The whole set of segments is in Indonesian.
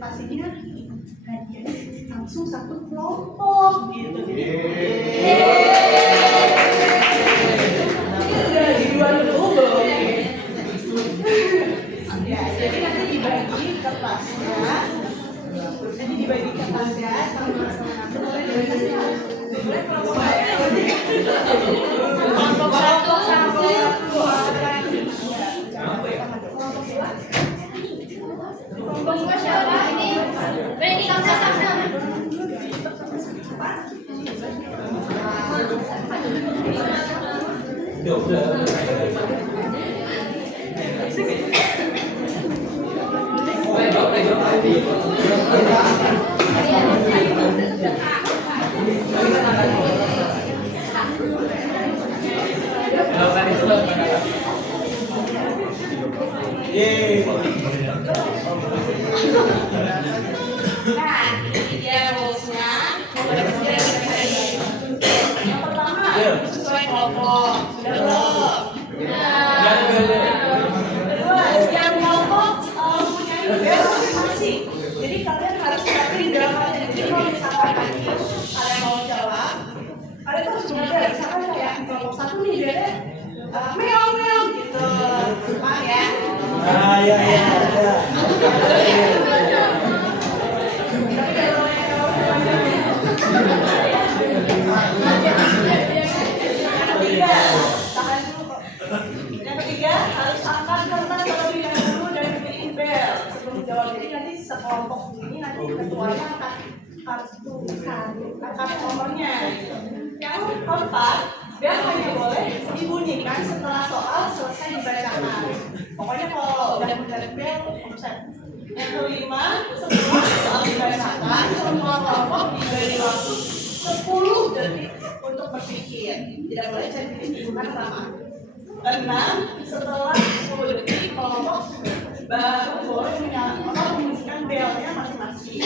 pastinya langsung satu kelompok gitu. Ya, jadi nanti dibagi kertasnya, sama kelompok satu sampai kelompok siapa ini? Ini sama-sama. Nah, ini dia rules-nya. Yang pertama, sesuai kelompok. Sudah belum? Kedua, setiap kelompok punya bel masing-masing. Jadi kalian harus perhatiin gerakannya. Jadi kalau misalkan nanti kalian mau jawab, kalian tuh harus benar. Misalkan kayak kelompok satu nih belnya meong gitu. Paham ya? Ya. Yang ketiga harus angkat kertas terlebih dahulu dan beriin bel sebelum jawab. Jadi nanti sekelompok ini nanti ketuanya angkat nomornya. Yang keempat, bel hanya boleh dibunyikan setelah soal selesai dibacakan. Pokoknya kalau udah mendarat bel, offset. Yang kelima, setelah soal dibacakan, semua kelompok diberi waktu 10 detik untuk berpikir. Tidak boleh jadi bukan lama. Keenam, setelah 10 detik kelompok baru boleh membunyikan belnya masing-masing.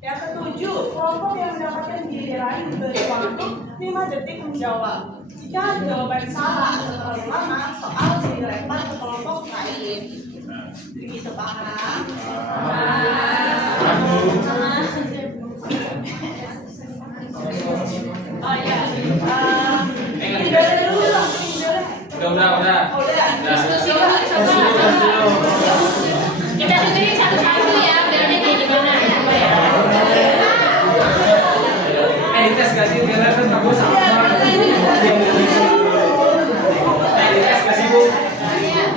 Yang ketujuh, kelompok yang mendapatkan giliran diberi waktu 5 detik menjawab. Jika jawaban salah atau terlalu lama, soal dilempar ke kelompok lain. Begitu paham? Oh ya, dulu lah. Udah. Diskusi dulu, coba. Kita dengerin satu-satu ya, belnya kayak gimana. Tes kasih biar kan kamu sama. Tes kasih Bu. Tes kasih biar.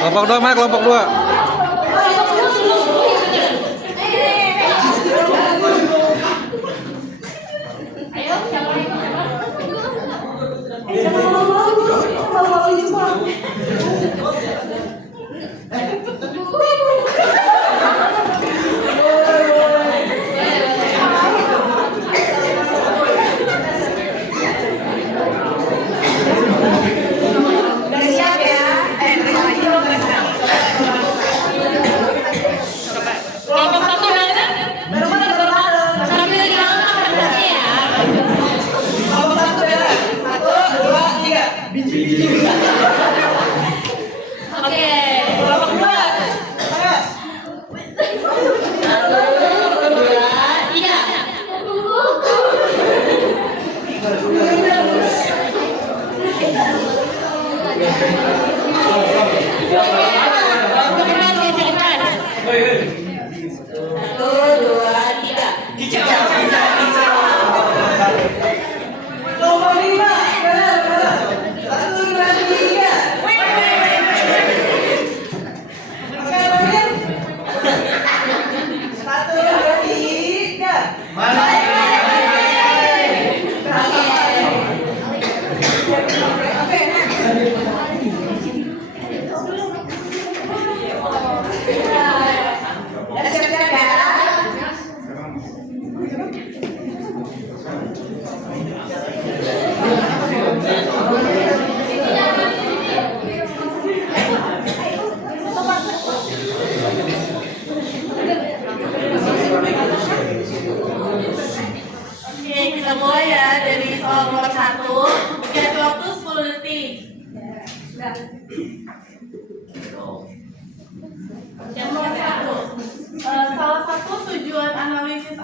Kelompok 2 mana kelompok 2?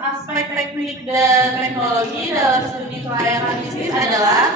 aspek teknik dan teknologi dalam studi kelayakan bisnis adalah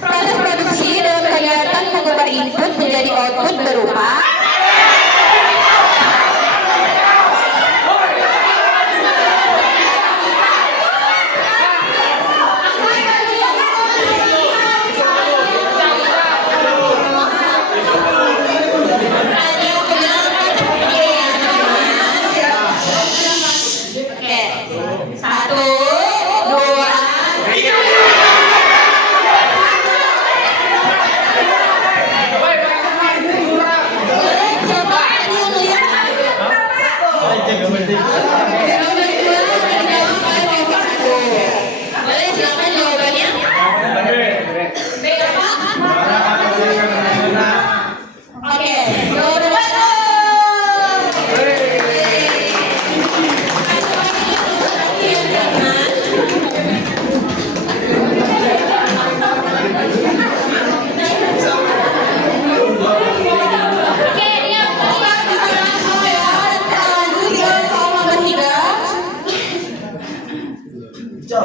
proses produksi dalam kegiatan mengubah input menjadi output berupa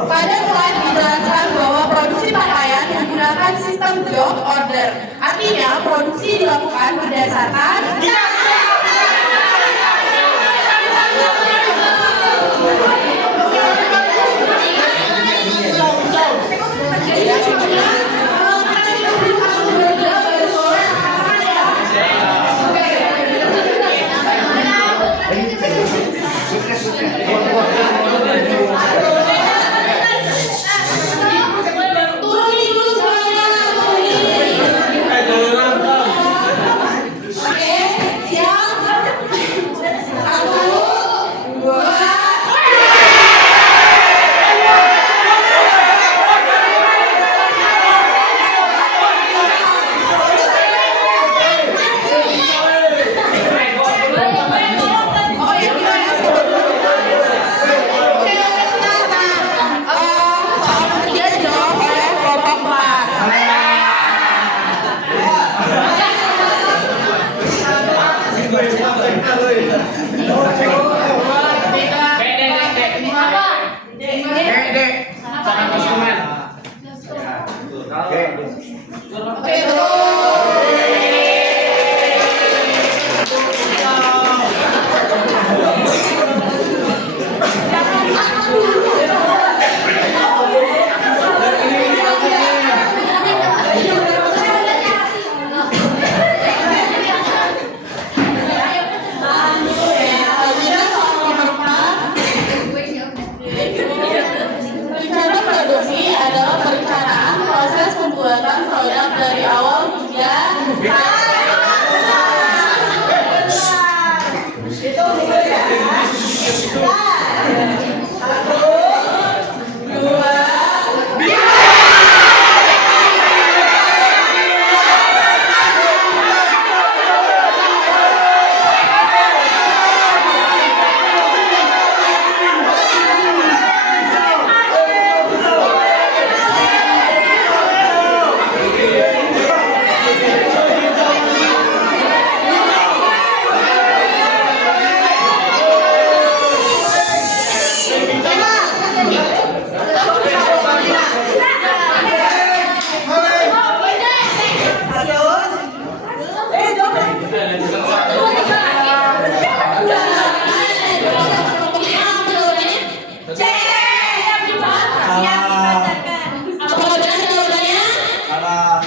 pada slide dijelaskan bahwa produksi pakaian menggunakan sistem job order. Artinya produksi dilakukan berdasarkan Siap dipasarkan. Apakah benar jawabannya? Salah.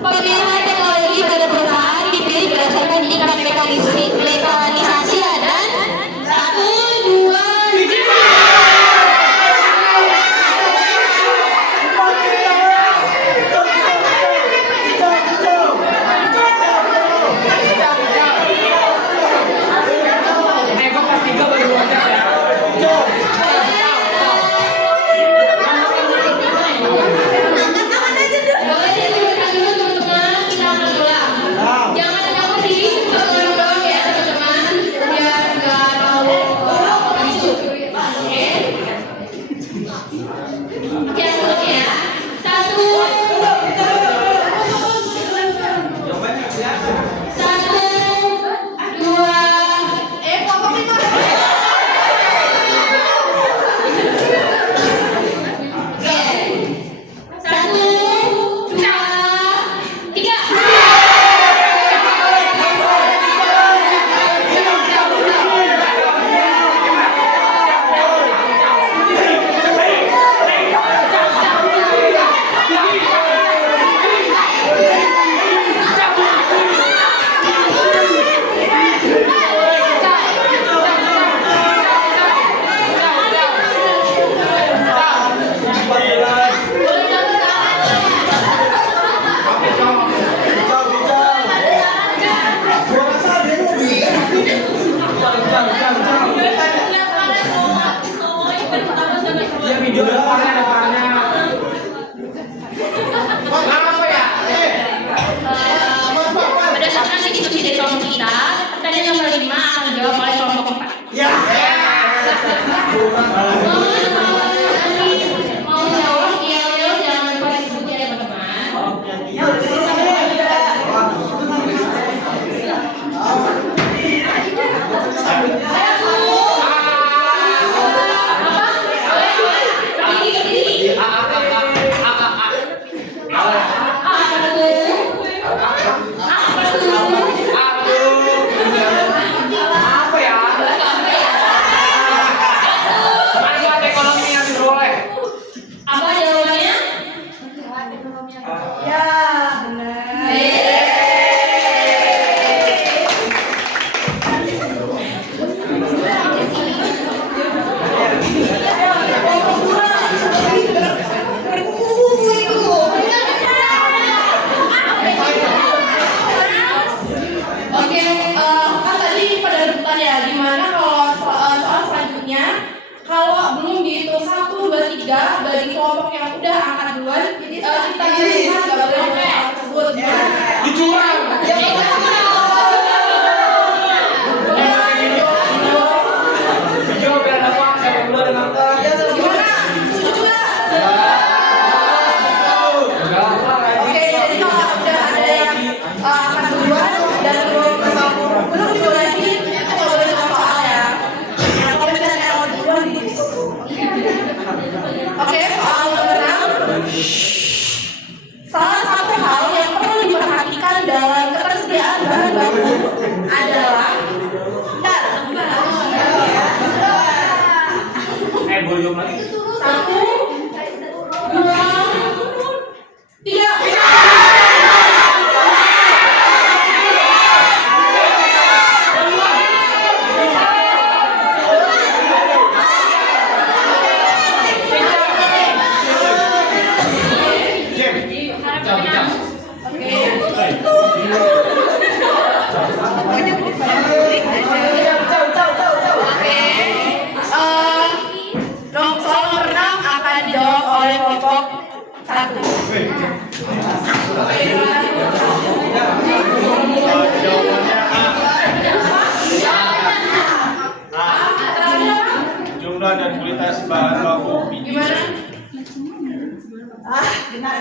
Pemilihan teknologi pada perusahaan dipilih berdasarkan tingkat mekanisasi dan 1, 2, Kok pas 3 baru loncat ya? boleh disebutkan dulu teman-teman, kita akan ulang. Jangan kamu diri seorang doang ya teman-teman, biar nggak tahu isu. Oke? Oke, aku ulang ya. 1, 2, Satu, dua, tiga. Ya video depannya. Apa ya? Berdasarkan institusi dari kelompok kita, pertanyaan nomor 5 akan dijawab oleh kelompok 4. Ya. Mau jawab, iya, jangan lupa disebutnya ya teman-teman. Apa ya? Masalah ekonomi yang diperoleh. Apa jawabannya? Ya, benar. Oke, kan tadi pada rebutan ya, gimana kalau soal selanjutnya kalau belum dihitung 1, 2, 3 dari kelompok yang udah angkat duluan, kita lihat nggak boleh jawab soal tersebut. Gimana? Dicurang. Video biar apa? Saya dulu dengan Gimana? Setuju nggak? Oke, jadi kalau udah ada yang angkat duluan dan belum juga lagi, itu nggak boleh jawab soal ya. Nah, kalau misalnya yang duluan dihitung. Oke, soal nomor 6. Salah satu hal yang perlu diperhatikan dalam ketersediaan bahan baku adalah boyong lagi. 1, 2, 3. Soal nomor 6 akan dijawab oleh kelompok 1. Jumlah dan kualitas Gimana? Benar.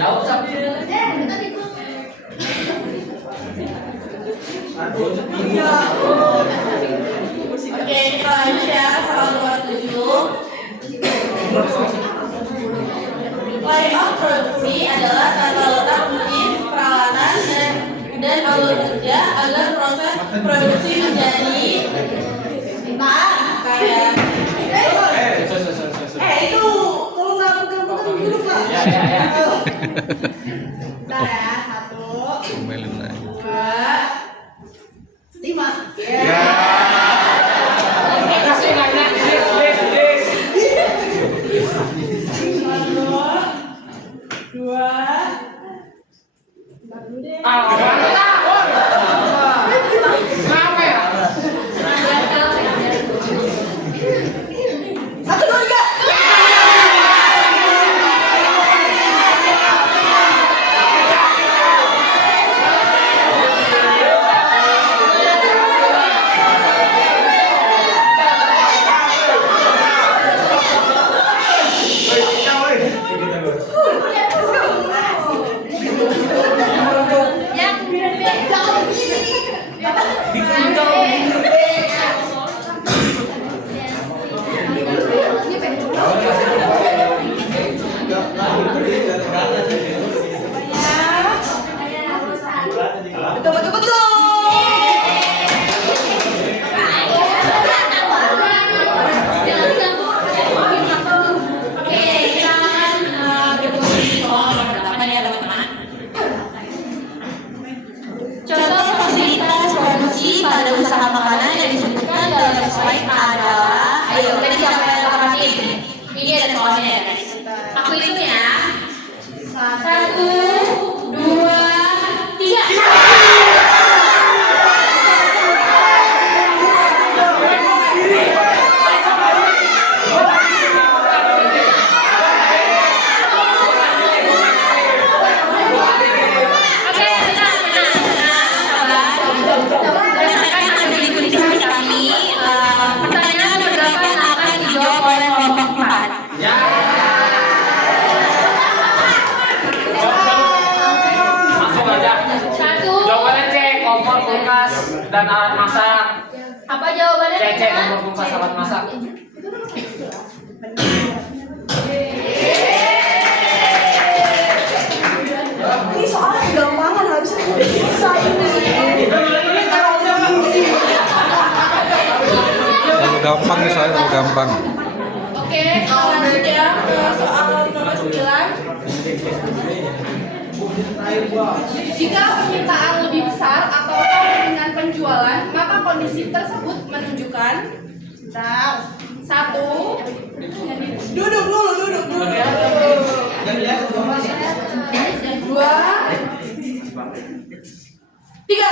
Jauh Sam. Oke, kita lanjut ya soal nomor 7. Layout produksi adalah tata letak mesin, peralatan, dan alur kerja agar proses produksi menjadi kayak Itu kalau nggak pegang-pegang dulu Pak. Ya. Bentar ya, 1, 2, 5. Kasih nanya dis. 1, 2. Kenapa ya? 1, 2, 3. Betul. Oke, kita akan berposisi soal nomor 8 ya teman-teman. Contoh fasilitas produksi pada usaha makanan yang disebutkan dalam slide adalah, ayo tadi siapa yang perhatiin? Ini ada soalnya ya guys. Aku hitung ya. 1, 2, 3. Kulkas dan alat masak. Apa jawabannya? C kompor kulkas alat masak. Ini soalnya kegampangan harusnya bisa ini. Terlalu gampang nih soalnya, terlalu gampang. Oke, lanjut ya ke soal nomor 9. Jika permintaan lebih besar atau sama dengan penjualan, maka kondisi tersebut menunjukkan satu, Duduk dulu. 2, 3.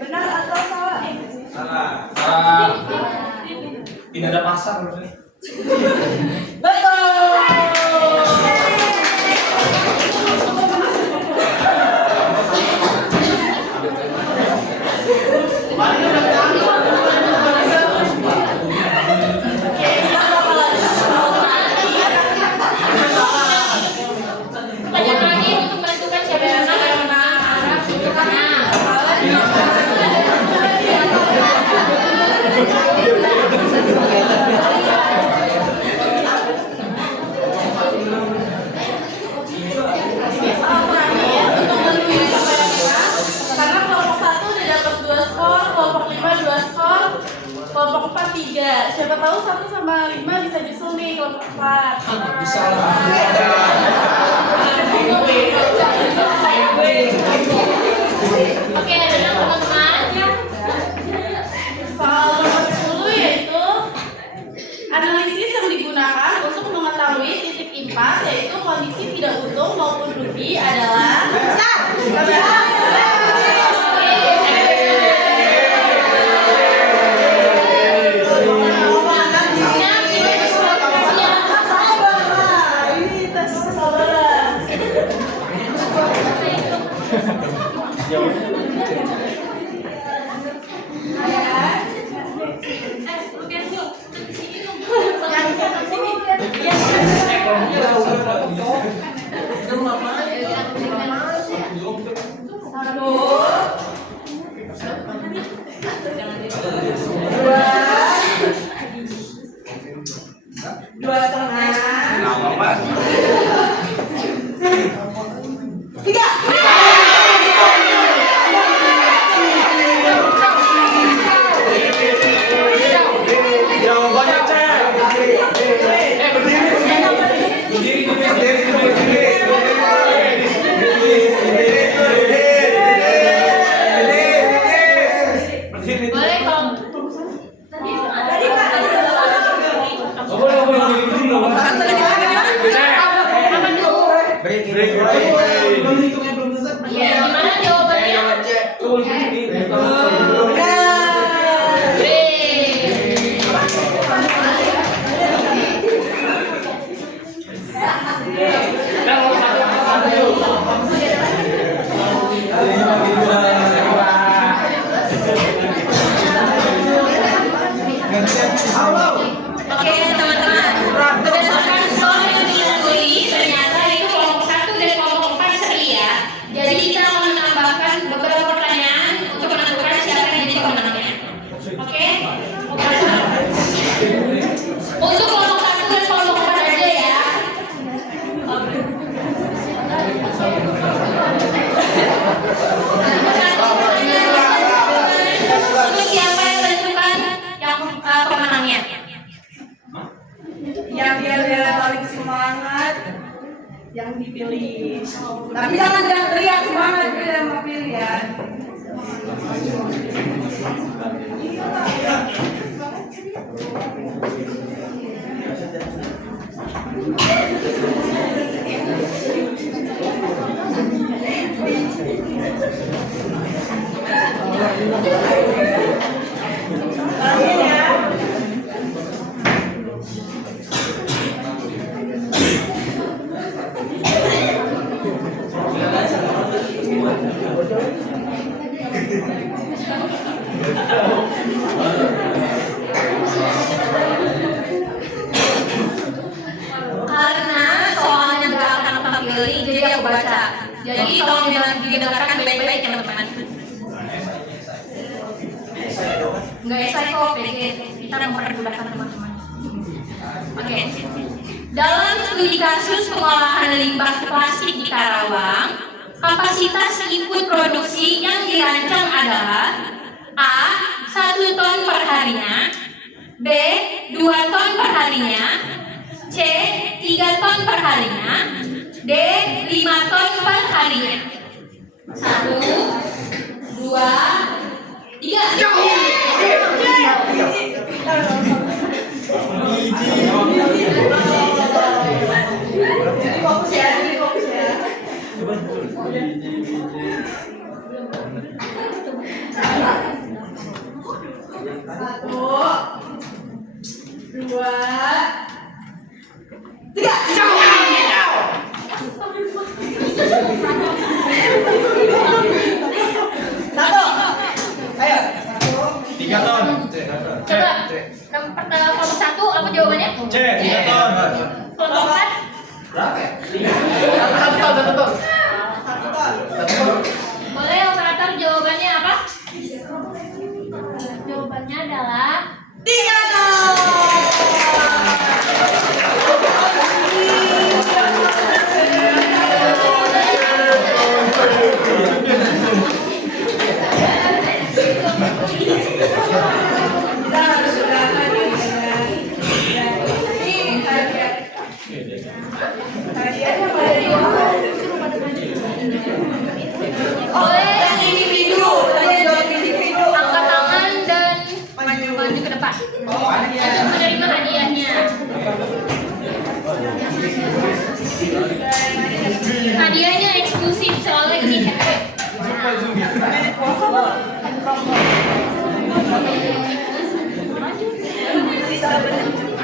Benar atau salah? Ini ada pasar harusnya. Pertanyaan lagi untuk menentukan siapa yang menang dan menang arah tuntukannya. Siapa tahu 1 sama 5 bisa nyusul nih kelompok 4. Bisa lah. Oke, ada yang teman-teman. Soal nomor 10 yaitu analisis yang digunakan untuk mengetahui titik impas yaitu kondisi tidak untung maupun rugi adalah Ini tes kesabaran. Dua setengah. Jawabannya C. Boleh kalau ya gimana jawabannya? Oke teman-teman, berdasarkan skor yang dilalui, ternyata itu kelompok 1 dan kelompok 4 seria. Jadi kita akan menambahkan beberapa pertanyaan untuk menentukan siapa yang jadi pemenangnya. Oke? Untuk kelompok 1 dan kelompok 4 aja ya. Untuk siapa yang menentukan yang pemenangnya? Yang dia paling semangat yang dipilih. Tapi jangan teriak semangat yang mau pilih ya. Karena soalnya gak akan aku pilih, jadi aku baca. Jadi tolong didengarkan baik-baik ya teman-teman. Nggak esai kok, PG. Kita mempermudahkan teman-teman. Oke. Dalam studi kasus pengolahan limbah plastik di Karawang, kapasitas input produksi yang dirancang adalah A. 1 ton per harinya, B. 2 ton per harinya, C. 3 ton per harinya, D. 5 ton per harinya. 1, 2, 3. Jadi fokus ya, jadi fokus ya. Satu, dua, tiga. Satu. Ayo. 3 ton. Coba kelompok 1 apa jawabannya? C. 3 ton. Kelompok 4 Berapa ya? 1 ton. boleh operator jawabannya apa? Jawabannya adalah 3 ton. Kita harus udahan ya. Terima kasih teman-teman.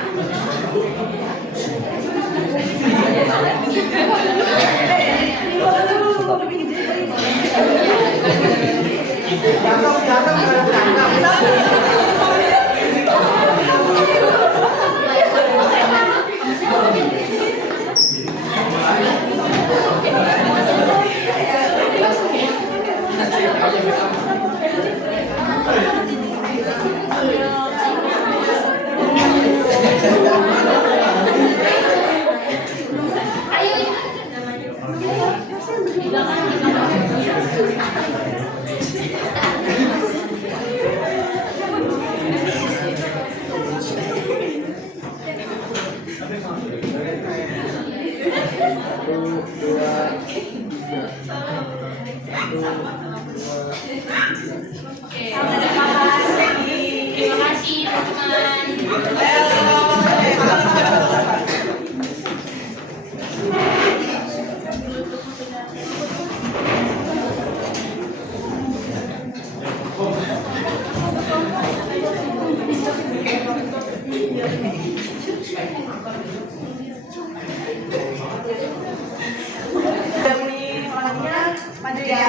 Maju ya.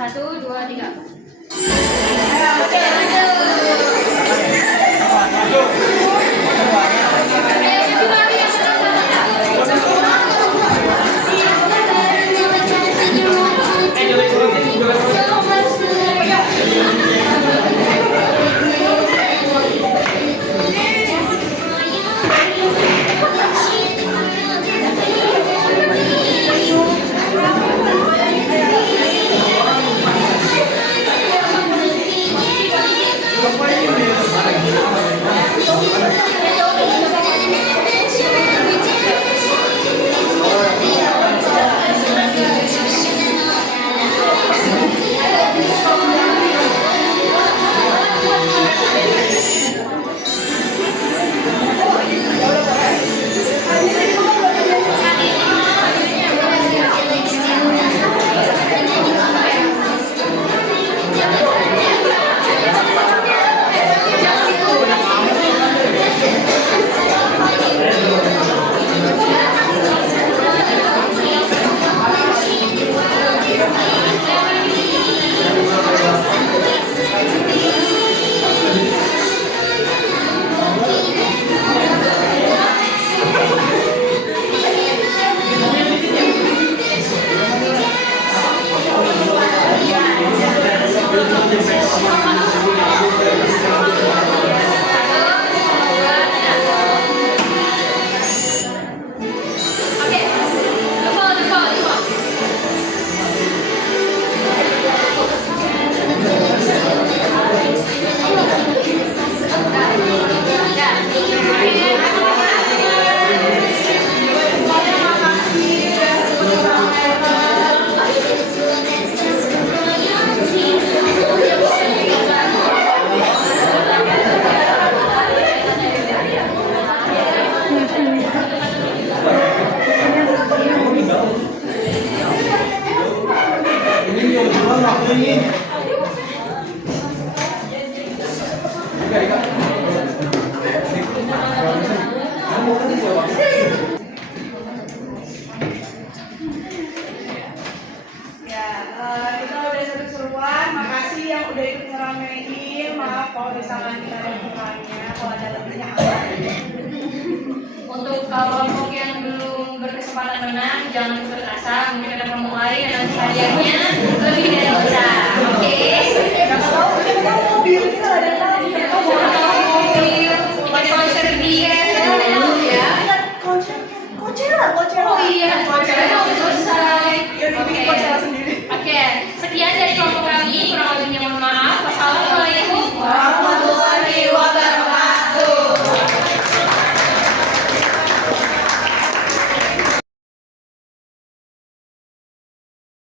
1, 2, 3. Oke, Kita udah satu keseruan. Makasih yang udah ikut ngeramein. Maaf kalau misalkan kita ada kurangnya, kalau ada lebihnya apa. Untuk kelompok yang belum berkesempatan menang, jangan putus asa. Mungkin ada promo lain dan nanti hadiahnya lebih dari besar.